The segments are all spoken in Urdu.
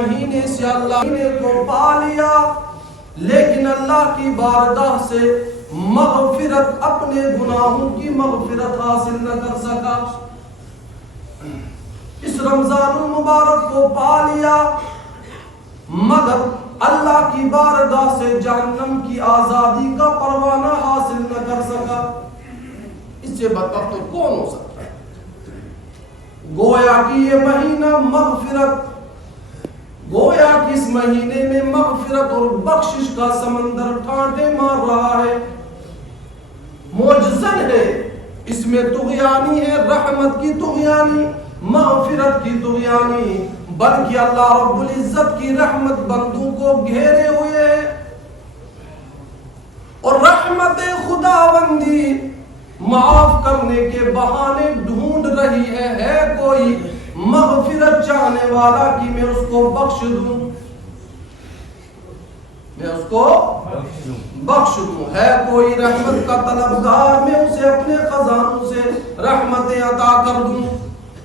مہینے سے اللہ کو پا لیا، لیکن اللہ کی بارگاہ سے مغفرت، اپنے گناہوں کی مغفرت حاصل نہ کر سکا۔ اس رمضان المبارک کو پا لیا مگر اللہ کی بارگاہ سے جہنم کی آزادی کا پروانہ حاصل نہ کر سکا۔ اس سے بدبخت تو کون ہو سکتا ہے؟ گویا کہ یہ مہینہ مغفرت، گویا کہ اس مہینے میں مغفرت اور بخشش کا سمندر ٹھانٹے مار رہا ہے، معجزن ہے، اس میں طغیانی ہے، رحمت کی طغیانی، مغفرت کی طغیانی، بلکہ اللہ رب العزت کی رحمت بندوں کو گھیرے ہوئے ہے، اور رحمت خداوندی معاف کرنے کے بہانے ڈھونڈ رہی ہے کوئی مغفرت چاہنے والا کہ میں اس کو بخش دوں، میں اس کو بخش دوں، ہے کوئی رحمت کا طلبگار میں اسے اپنے خزانوں سے رحمتیں عطا کر دوں،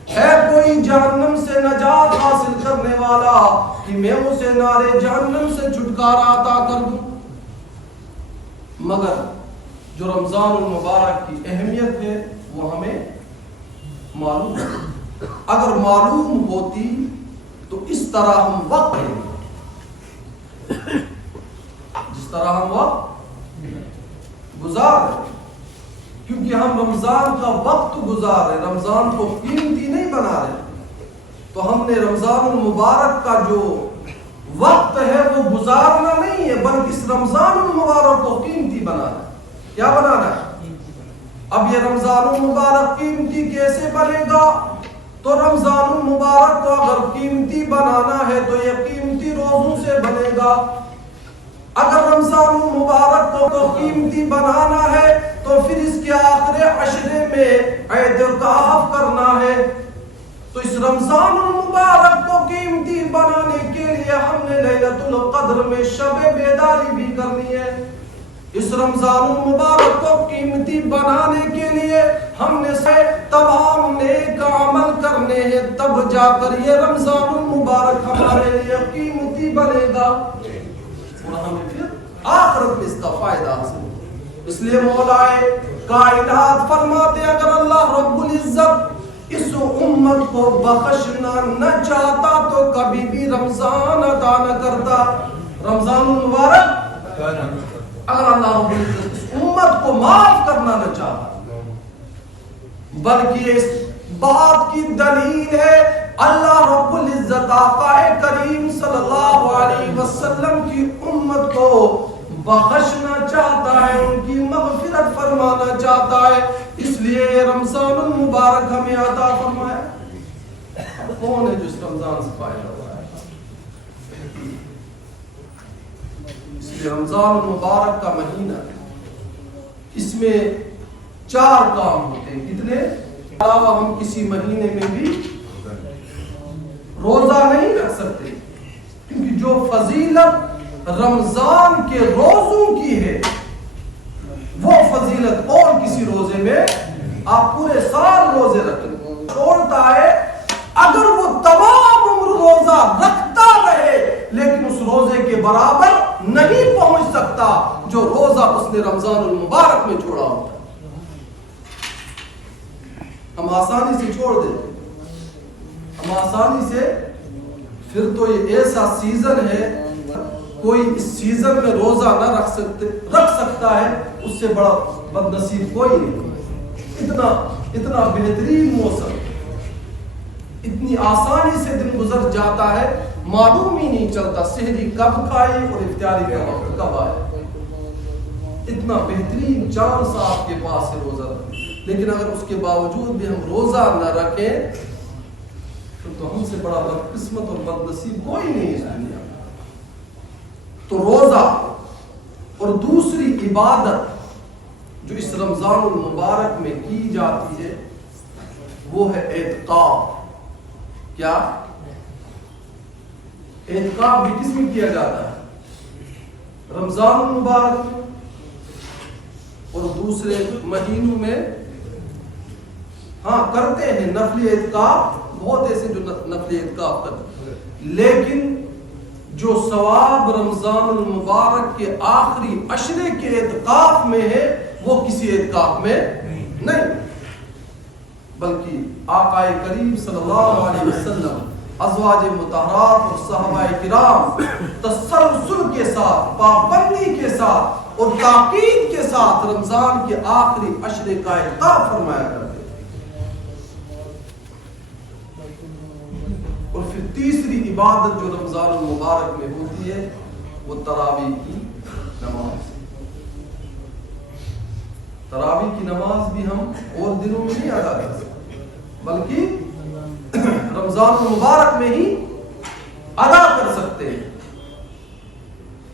ہے کوئی جہنم سے نجات حاصل کرنے والا کہ میں اسے نارے جہنم سے چھٹکارا عطا کر دوں۔ مگر جو رمضان المبارک کی اہمیت ہے وہ ہمیں معلوم ہے، اگر معلوم ہوتی تو اس طرح ہم وقت جس طرح ہم وقت گزار رہے، کیونکہ ہم رمضان کا وقت گزار رہے، رمضان کو قیمتی نہیں بنا رہے، تو ہم نے رمضان المبارک کا جو وقت ہے وہ گزارنا نہیں ہے، بلکہ اس رمضان المبارک کو قیمتی بنانا ہے۔ کیا بنانا ہے؟ اب یہ رمضان المبارک قیمتی کیسے بنے گا؟ تو رمضان المبارک کو اگر قیمتی بنانا ہے تو یہ قیمتی روزوں سے بنے گا، اگر رمضان المبارک کو قیمتی بنانا ہے تو پھر اس کے آخر عشرے میں اعتکاف کرنا ہے، تو اس رمضان المبارک کو قیمتی بنانے کے لیے ہم نے لیلۃ القدر میں شب بیداری بھی کرنی ہے، اس رمضان المبارک کو قیمتی بنانے کے لیے ہم نے تمام نیک عمل کرنے ہیں، تب جا کر یہ رمضان المبارک ہمارے لیے قیمتی بنے گا اور ہمیں پھر آخرت میں اس کا فائدہ حاصل ہوگا۔ اس لیے مولا کائنات فرماتے ہیں اگر اللہ رب العزت اس امت کو بخشنا نہ چاہتا تو کبھی بھی رمضان عطا نہ کرتا۔ رمضان المبارک اگر اللہ رب العزت اس امت کو معاف کرنا نہ چاہتا، بلکہ اس بات کی دلیل ہے اللہ رب العزت آقا کریم صلی اللہ علیہ وسلم کی امت کو بخشنا چاہتا ہے، ان کی مغفرت فرمانا چاہتا ہے، اس لیے رمضان المبارک ہمیں عطا فرمایا۔ کون ہے جو اس رمضان سے فائدہ ہوا ہے؟ اس لیے رمضان المبارک کا مہینہ اس میں 4 کام ہوتے ہیں، کتنے؟ علاوہ ہم کسی مہینے میں بھی روزہ نہیں رکھ سکتے، کیونکہ جو فضیلت رمضان کے روزوں کی ہے وہ فضیلت اور کسی روزے میں آپ پورے سال روزے رکھیں چھوڑتا ہے، اگر وہ تمام عمر روزہ رکھتا رہے لیکن اس روزے کے برابر نہیں پہنچ سکتا جو روزہ اس نے رمضان المبارک میں چھوڑا ہوتا ہے۔ ہم آسانی سے چھوڑ دیتے، ہم آسانی سے، پھر تو یہ ایسا سیزن ہے کوئی اس سیزن میں روزہ نہ رکھ سکتا ہے، اس سے بڑا بد نصیب کوئی نہیں۔ اتنا بہترین موسم، اتنی آسانی سے دن گزر جاتا ہے، معلوم ہی نہیں چلتا سحری کب کھائے اور افطاری کا وقت کب آئے۔ اتنا بہترین چانس آپ کے پاس ہے روزہ، لیکن اگر اس کے باوجود بھی ہم روزہ نہ رکھیں تو ہم سے بڑا بدقسمت اور بد نصیب کوئی نہیں اس دنیا میں۔ تو روزہ اور دوسری عبادت جو اس رمضان المبارک میں کی جاتی ہے وہ ہے اعتکاف۔ کیا؟ اعتکاف بھی کس میں کیا جاتا ہے؟ رمضان المبارک میں اور دوسرے مہینوں میں ہاں کرتے ہیں نفلی اعتکاف، بہت ایسے جو نفلی اعتکاف کرتے ہیں، لیکن جو ثواب رمضان المبارک کے آخری عشرے کے اعتکاف میں ہے وہ کسی اعتکاف میں نہیں، بلکہ آقا کریم صلی اللہ علیہ وسلم ازواج مطہرات اور صحابہ کرام تسلسل کے ساتھ، پابندی کے ساتھ اور تاکید کے ساتھ رمضان کے آخری عشرے کا اعتکاف فرمایا کرتے۔ اور پھر تیسری عبادت جو رمضان المبارک میں ہوتی ہے وہ تراویح کی نماز۔ تراویح کی نماز بھی ہم اور دنوں میں نہیں ادا کر سکتے، بلکہ رمضان المبارک میں ہی ادا کر سکتے ہیں۔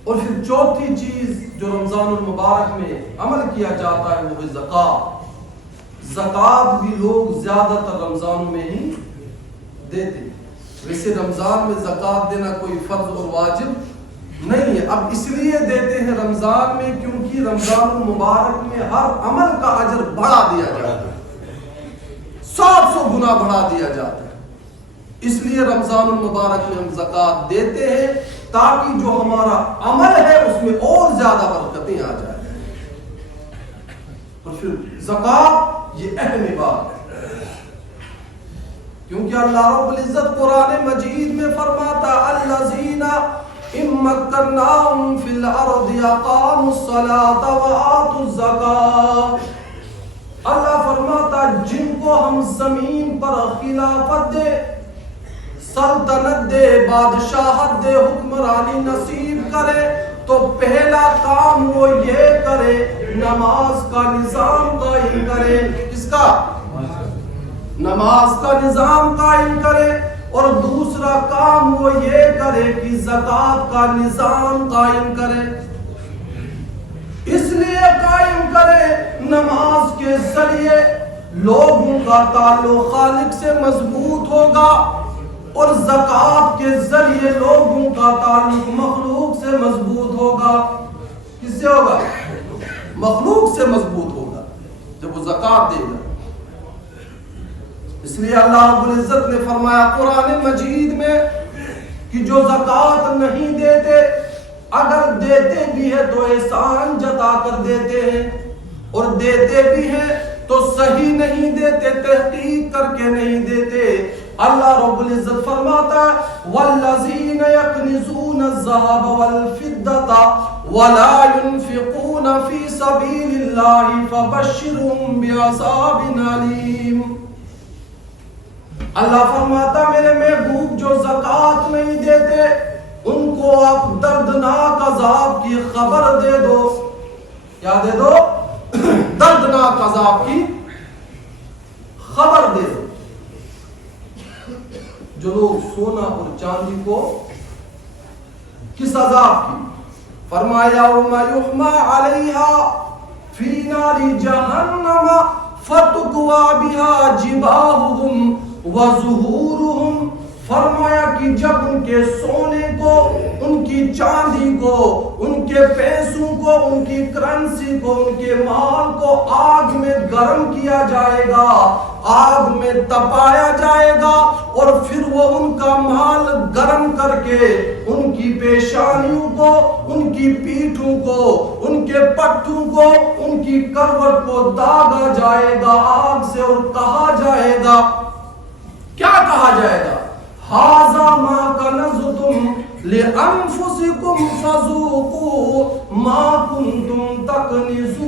اور پھر چوتھی چیز جو رمضان المبارک میں عمل کیا جاتا ہے وہ ہے زکوٰۃ۔ زکوٰۃ بھی لوگ زیادہ تر رمضان میں ہی دیتے ہیں۔ ویسے رمضان میں زکوٰۃ دینا کوئی فرض اور واجب نہیں ہے، اب اس لیے دیتے ہیں رمضان میں کیونکہ رمضان المبارک میں ہر عمل کا اجر بڑھا دیا جاتا ہے، 700 گنا بڑھا دیا جاتا ہے۔ اس لیے رمضان المبارک میں ہم زکوٰۃ دیتے ہیں تاکہ جو ہمارا عمل ہے اس میں اور زیادہ برکتیں آ جائیں۔ اور پھر زکوٰۃ یہ اہم بات ہے کیونکہ اللہ رب العزت قرآن مجید میں فرماتا الذین ان مکناہم فی الارض اقاموا الصلاۃ وآتوا الزکاۃ۔ اللہ فرماتا جن کو ہم زمین پر خلافت دے، سلطنت دے، بادشاہت دے، حکمرانی نصیب کرے تو پہلا کام وہ یہ کرے نماز کا نظام قائم کرے۔ کس کا؟ نماز کا نظام قائم کرے، اور دوسرا کام وہ یہ کرے کہ زکوٰۃ کا نظام قائم کرے۔ اس لیے قائم کرے نماز کے ذریعے لوگوں کا تعلق خالق سے مضبوط ہوگا، اور زکوٰۃ کے ذریعے لوگوں کا تعلق مخلوق سے مضبوط ہوگا۔ کس سے ہوگا؟ مخلوق سے مضبوط ہوگا جب وہ زکوٰۃ دے گا۔ اس لیے اللہ رب العزت نے فرمایا قرآن مجید میں کہ جو زکوٰۃ نہیں دیتے، اگر دیتے بھی ہیں تو احسان جتا کر دیتے ہیں، اور دیتے بھی ہیں تو صحیح نہیں دیتے، تحقیق کر کے نہیں دیتے۔ اللہ رب العزت فرماتا ہے والذین یکنزون الذهب والفضة ولا ينفقون في سبيل الله فبشرهم بعذاب علیم۔ اللہ فرماتا میرے محبوب جو زکوٰۃ نہیں دیتے ان کو آپ دردناک عذاب کی خبر دے دو۔ کیا دے دو؟ دردناک عذاب کی خبر دے دو۔ جو لوگ سونا اور چاندی کو کس عذاب کی؟ فرمایا یوم یحمى علیہا فی نار جہنم فتکوی بہا جباہہم وظہورہم۔ فرمایا کہ جب ان کے سونے کو، ان کی چاندی کو، ان کے پیسوں کو، ان کی کرنسی کو، ان کے مال کو آگ میں گرم کیا جائے گا، آگ میں تپایا جائے گا، اور پھر وہ ان کا مال گرم کر کے ان کی پیشانیوں کو، ان کی پیٹھوں کو، ان کے پٹھوں کو، ان کی کروٹ کو داغا جائے گا آگ سے، اور کہا جائے گا، کیا کہا جائے گا؟ ھذا ما کنزتم لانفسکم فذوقوا ما کنتم تکنزون۔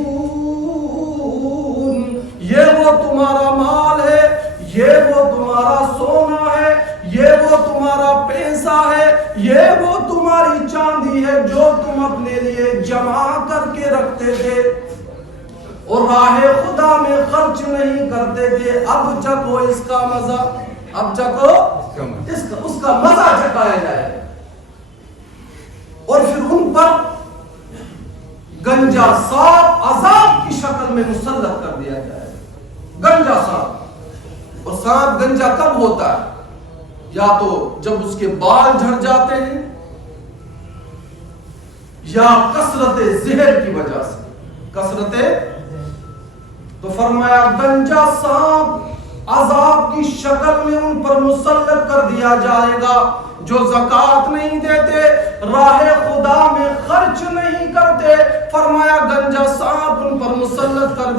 یہ وہ تمہارا مال ہے، یہ وہ تمہارا سونا ہے، یہ وہ تمہارا پیسہ ہے، یہ وہ تمہاری چاندی ہے جو تم اپنے لیے جمع کر کے رکھتے تھے اور راہ خدا میں خرچ نہیں کرتے تھے۔ اب چکھو اس کا مزہ، اب چکھو اس کا مزہ چکھایا جائے، اور پھر ان پر گنجا سانپ عذاب کی شکل میں مسلط کر دیا جائے۔ گنجا سانپ، اور سانپ گنجا کب ہوتا ہے؟ یا تو جب اس کے بال جھڑ جاتے ہیں، یا کثرت زہر کی وجہ سے۔ تو فرمایا گنجا سانپ عذاب کی شکل میں ان پر مسلط کر دیا جائے گا۔ جو زکوٰۃ نہیں دیتے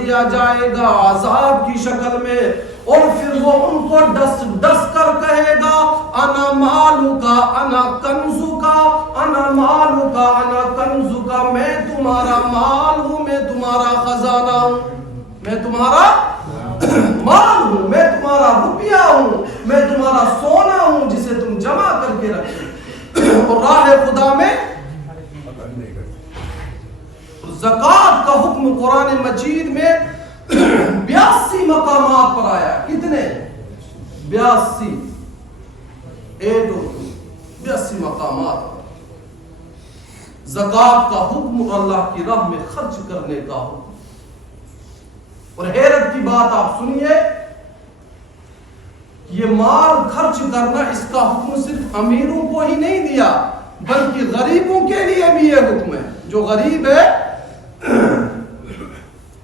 دیا جائے گا عذاب کی شکل میں، اور پھر وہ ان کو ڈس ڈس کر کہے گا انا مالکا انا کنزکا انا مالکا انا کنزکا، میں تمہارا مال ہوں، میں تمہارا خزانہ ہوں، میں تمہارا مال ہوں، میں تمہارا روپیہ ہوں، میں تمہارا سونا ہوں جسے تم جمع کر کے رکھے۔ اور راہ خدا میں زکوٰۃ کا حکم قرآن مجید میں 82 مقامات پر آیا۔ کتنے؟ 82 82 مقامات پر زکوٰۃ کا حکم، اللہ کی راہ میں خرچ کرنے کا حکم۔ اور حیرت کی بات آپ سنیے، یہ مال خرچ کرنا، اس کا حکم صرف امیروں کو ہی نہیں دیا بلکہ غریبوں کے لیے بھی یہ حکم ہے، جو غریب ہے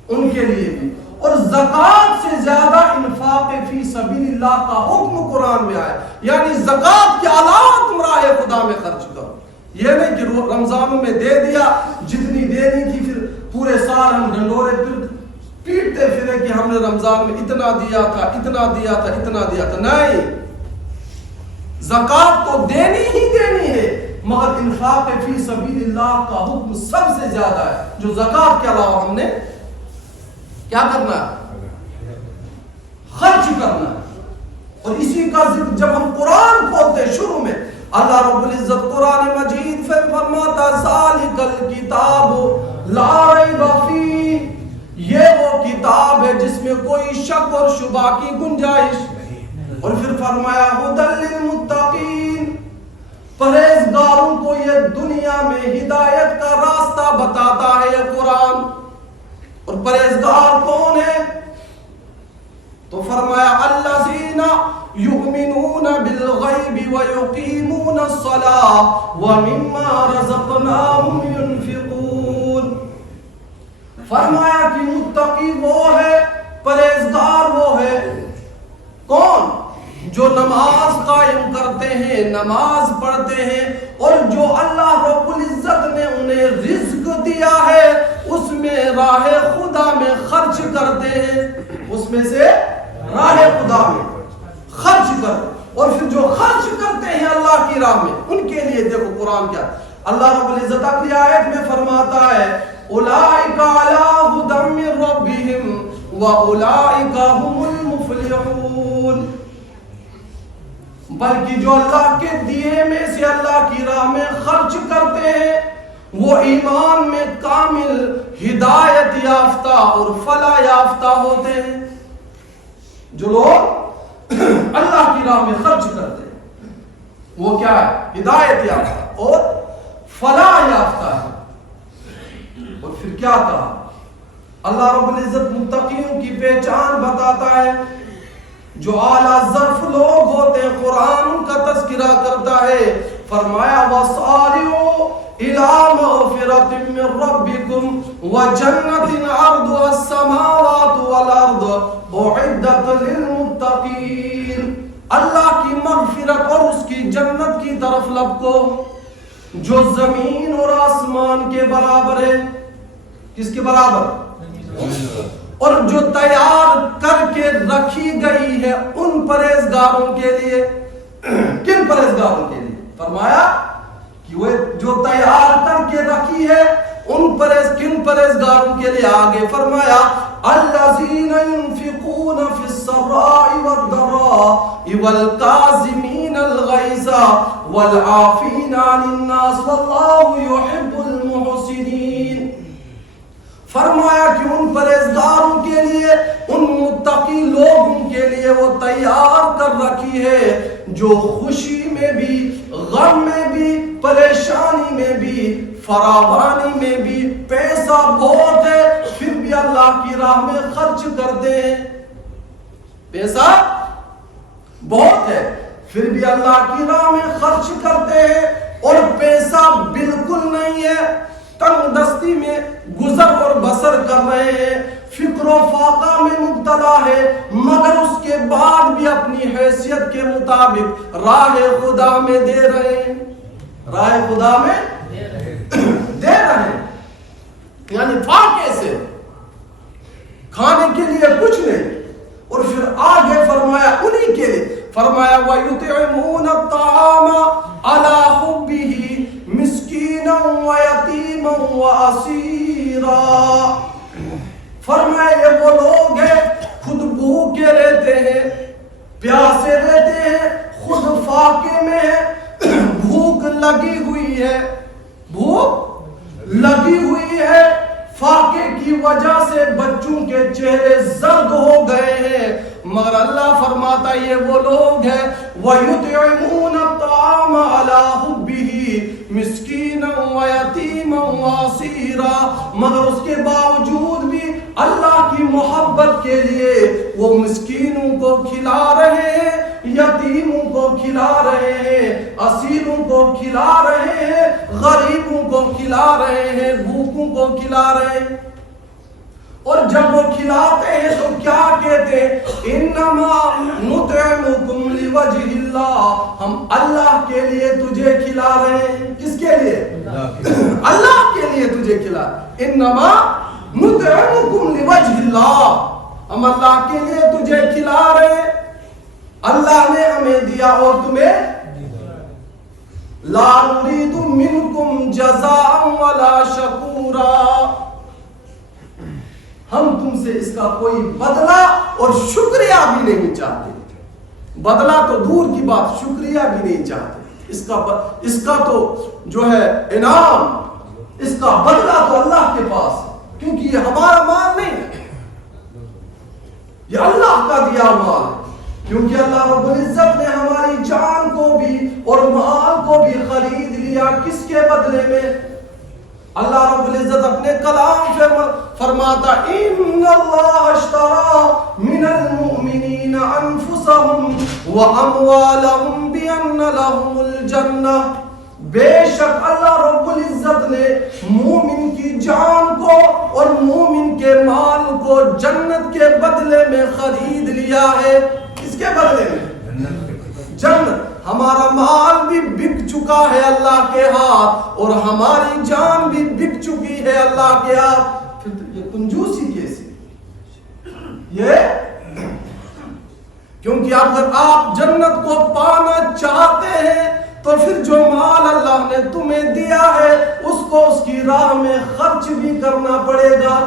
ان کے لیے بھی۔ اور زکوٰۃ سے زیادہ انفاق فی سبیل اللہ کا حکم قرآن میں آیا، یعنی زکوٰۃ کے علاوہ تم راہ خدا میں خرچ کرو۔ یہ نہیں کہ رمضانوں میں دے دیا جتنی دینی تھی، پھر پورے سال ہم ڈنڈورے پیٹتے پھرے کہ ہم نے رمضان میں اتنا دیا تھا اتنا دیا تھا اتنا دیا تھا۔ نہیں، زکوٰۃ تو دینی ہی دینی ہے، مگر انفاق فی سبیل اللہ کا حکم سب سے زیادہ ہے، جو زکوٰۃ کے علاوہ ہم نے کیا کرنا ہے؟ خرچ کرنا ہے۔ اور اسی کا ذکر جب ہم قرآن کھولتے شروع میں، اللہ رب العزت قرآن مجید میں فرماتا ذالک الکتاب لا ریب فیہ، یہ وہ کتاب ہے جس میں کوئی شک اور شبہ کی گنجائش نہیں۔ اور پھر فرمایا ھدی للمتقین، پرہیزگاروں کو یہ دنیا میں ہدایت کا راستہ بتاتا ہے یہ قرآن۔ اور پرہیزگار کون ہے؟ تو فرمایا الذین یؤمنون بالغیب ویقیمون الصلاۃ ومما رزقناہم ینفقون۔ فرمایا کہ متقی وہ ہے، پرہیزگار وہ ہے، کون؟ جو نماز قائم کرتے ہیں، نماز پڑھتے ہیں، اور جو اللہ رب العزت نے انہیں رزق دیا ہے اس میں راہ خدا میں خرچ کرتے ہیں، اس میں سے راہ خدا میں خرچ کرتے۔ اور پھر جو خرچ کرتے ہیں اللہ کی راہ میں، ان کے لیے دیکھو قرآن کیا اللہ رب العزت اگلی آیت میں فرماتا ہے اولئک علی ھدی من ربہم واولئک ھم المفلحون، بلکہ جو اللہ کے دیے میں سے اللہ کی راہ میں خرچ کرتے ہیں وہ ایمان میں کامل ہدایت یافتہ اور فلاح یافتہ ہوتے ہیں۔ جو لوگ اللہ کی راہ میں خرچ کرتے ہیں وہ کیا ہے؟ ہدایت یافتہ اور فلاح یافتہ ہے۔ اور پھر کیا کہا؟ اللہ رب العزت متقیوں کی پہچان بتاتا ہے، جو اعلیٰ ظرف لوگ ہوتے ہیں، قرآن ان کا تذکرہ کرتا ہے۔ فرمایا وَسَارِعُوا إِلَىٰ مَغْفِرَةٍ مِّن رَّبِّكُمْ وَجَنَّةٍ عَرْضُهَا السَّمَاوَاتُ وَالْأَرْضُ أُعِدَّتْ لِلْمُتَّقِينَ، اللہ کی مغفرت اور اس کی جنت کی طرف لپکو جو زمین اور آسمان کے برابر ہے۔ کس کے برابر؟ اور جو تیار کر کے رکھی گئی ہے ان پرہیزگاروں کے لیے۔ کن پرہیزگاروں کے لیے؟ فرمایا کہ وہ جو تیار کر کے رکھی ہے ان کن پرہیزگاروں کے لیے؟ آگے فرمایا الذین ينفقون فی السراء والضراء والکاظمین الغیظ والعافین عن الناس واللہ یحب المحسنین۔ فرمایا کہ ان پرہیزگاروں کے لیے، ان متقی لوگوں کے لیے وہ تیار کر رکھی ہے جو خوشی میں بھی، غم میں بھی، پریشانی میں بھی، فراوانی میں بھی، پیسہ بہت ہے پھر بھی اللہ کی راہ میں خرچ کرتے ہیں۔ پیسہ بہت ہے پھر بھی اللہ کی راہ میں خرچ کرتے ہیں، اور پیسہ بالکل نہیں ہے، تنگ دستی میں گزر اور بسر کر رہے ہیں، فکر و فاقہ میں مبتلا ہے، مگر اس کے بعد بھی اپنی حیثیت کے مطابق راہ خدا میں دے رہے ہیں، راہ خدا میں دے رہے ہیں، یعنی فاقے سے کھانے کے لیے کچھ نہیں. اور پھر آگے فرمایا انہی کے لیے فرمایا وَيُطْعِمُونَ الطَّعَامَ عَلَى حُبِّهِ مِسْكِينًا وَيَتِيمًا وَأَسِيرًا. فرمایا یہ وہ لوگ ہیں خود بھوکے رہتے ہیں, پیاسے رہتے ہیں, خود فاقے میں ہے, بھوک لگی ہوئی ہے, بھوک لگی ہوئی ہے, فاقے کی وجہ سے بچوں کے چہرے زرد ہو گئے ہیں, مگر اللہ فرماتا یہ وہ لوگ ہیں وَيُطْعِمُونَ الطَّعَامَ عَلَى حُبِّهِ مِسْكِينًا وَيَتِيمًا وَأَسِيرًا. مگر اس کے باوجود بھی اللہ کی محبت کے لیے وہ مسکینوں کو کھلا رہے ہیں, یتیموں کو کھلا رہے ہیں, اسیروں کو کھلا رہے ہیں, غریبوں کو کھلا رہے ہیں, بھوکوں کو کھلا رہے ہیں. اور جب وہ کھلاتے ہیں تو کیا کہتے ہیں, انما نطعمکم لوجہ اللہ, ہم اللہ کے لیے تجھے کھلا رہے ہیں. کس کے لیے؟ اللہ کے لیے تجھے کھلا. انما نطعمکم لوجہ اللہ, ہم اللہ کے لیے تجھے کھلا رہے ہیں, اللہ نے ہمیں دیا اور تمہیں. لا نريد منکم جزاء ولا شکورا, ہم تم سے اس کا کوئی بدلہ اور شکریہ بھی نہیں چاہتے. بدلہ تو دور کی بات, شکریہ بھی نہیں چاہتے. اس کا تو جو ہے انعام, اس کا بدلہ تو اللہ کے پاس ہے, کیونکہ یہ ہمارا مال نہیں ہے, یہ اللہ کا دیا مال ہے. کیونکہ اللہ رب العزت نے ہماری جان کو بھی اور مال کو بھی خرید لیا. کس کے بدلے میں؟ اللہ رب العزت اپنے کلام سے فرماتا ان اللہ اشترى من المؤمنین انفسهم واموالهم بان لهم الجنہ. بے شک اللہ رب العزت نے مومن کی جان کو اور مومن کے مال کو جنت کے بدلے میں خرید لیا ہے. کس کے بدلے میں؟ جنت. ہمارا مال بھی بک چکا ہے اللہ کے ہاتھ اور ہماری جان بھی بک چکی ہے اللہ کے ہاتھ. پھر یہ کنجوسی کیسی؟ یہ کیونکہ اگر آپ جنت کو پانا چاہتے ہیں تو پھر جو مال اللہ نے تمہیں دیا ہے اس کو اس کی راہ میں خرچ بھی کرنا پڑے گا.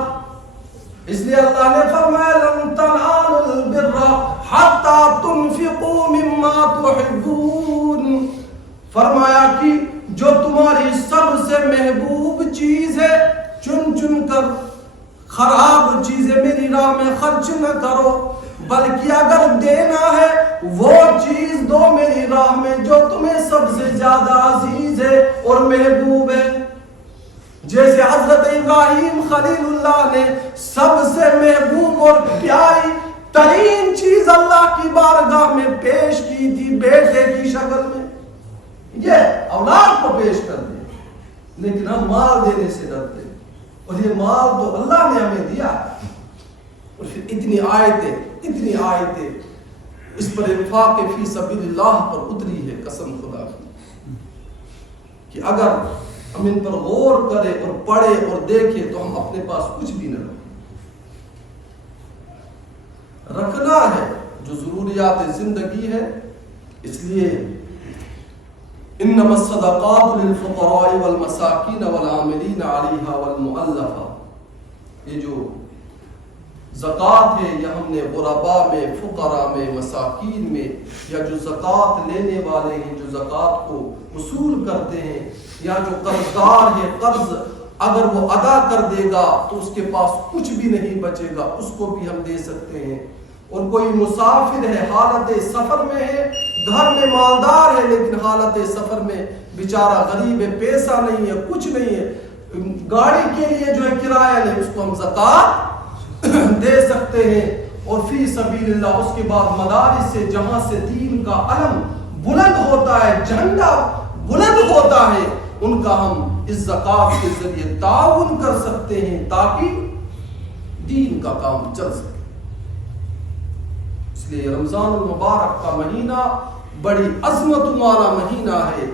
اس لیے اللہ نے فرمایا لن تنالوا البر حتى تنفقوا مما تحبون. فرمایا کہ جو تمہاری سب سے محبوب چیز ہے چن چن کر خراب چیزیں میری راہ میں خرچ نہ کرو, بلکہ اگر دینا ہے وہ چیز دو میری راہ میں جو تمہیں سب سے زیادہ عزیز ہے اور محبوب ہے. جیسے حضرت ابراہیم خلیل اللہ نے سب سے محبوب اور پیاری ترین چیز اللہ کی بارگاہ میں پیش کی تھی بیٹے کی شکل میں, یہ اولاد کو پیش کر دیا. لیکن ہم مال دینے سے ڈرتے ہیں, اور یہ مال تو اللہ نے ہمیں دیا ہے. اور پھر اتنی آیتیں اس پر انفاق فی سبیل اللہ پر اتری ہے. قسم خدا کی کہ اگر ہم ان پر غور کریں اور پڑھیں اور دیکھیں تو ہم اپنے پاس کچھ بھی نہ رکھنا ہے جو ضروریات زندگی ہے. اس لیے انما الصدقات للفقراء والمساکین والعاملین علیہا والمؤلفہ, یہ جو زکوٰۃ ہے یہ ہم نے غرباء میں, فقراء میں, مساکین میں, یا جو زکوٰۃ لینے والے ہیں جو زکوٰۃ کو وصول کرتے ہیں, یا جو قرضدار ہے قرض اگر وہ ادا کر دے گا تو اس کے پاس کچھ بھی نہیں بچے گا, اس کو بھی ہم دے سکتے ہیں. اور کوئی مسافر ہے حالت سفر میں ہے, گھر میں مالدار ہے لیکن حالت سفر میں بیچارہ غریب ہے, پیسہ نہیں ہے, کچھ نہیں ہے, گاڑی کے لیے جو ہے کرایہ نہیں, اس کو ہم زکوٰۃ دے سکتے ہیں. اور فی سبیل اللہ اس کے بعد مدارس سے جہاں سے دین کا علم بلند ہوتا ہے, جھنڈا بلند ہوتا ہے, ان کا ہم اس زکوٰۃ کے ذریعے تعاون کر سکتے ہیں تاکہ دین کا کام چل سکے. اس لیے رمضان المبارک کا مہینہ بڑی عظمت والا مہینہ ہے,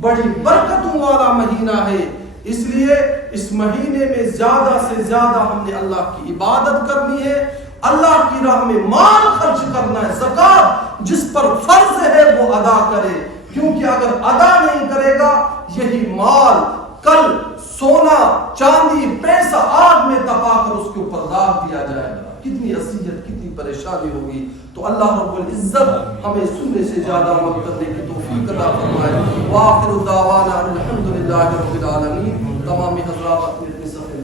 بڑی برکتوں والا مہینہ ہے. اس لیے اس مہینے میں زیادہ سے زیادہ ہم نے اللہ کی عبادت کرنی ہے، اللہ کی راہ میں مال خرچ کرنا ہے، زکوٰۃ جس پر فرض ہے وہ ادا کرے، کیونکہ اگر ادا نہیں کرے گا یہی مال کل سونا چاندی پیسہ آگ میں تپا کر اس کے اوپر داغ دیا جائے گا، کتنی اذیت کتنی پریشانی ہوگی۔ تو اللہ رب العزت ہمیں سننے سے زیادہ عمل کرنے کی توفیق عطا فرمائے۔ وآخر دعوانا الحمدللہ رب العالمین۔ تمامی حضرات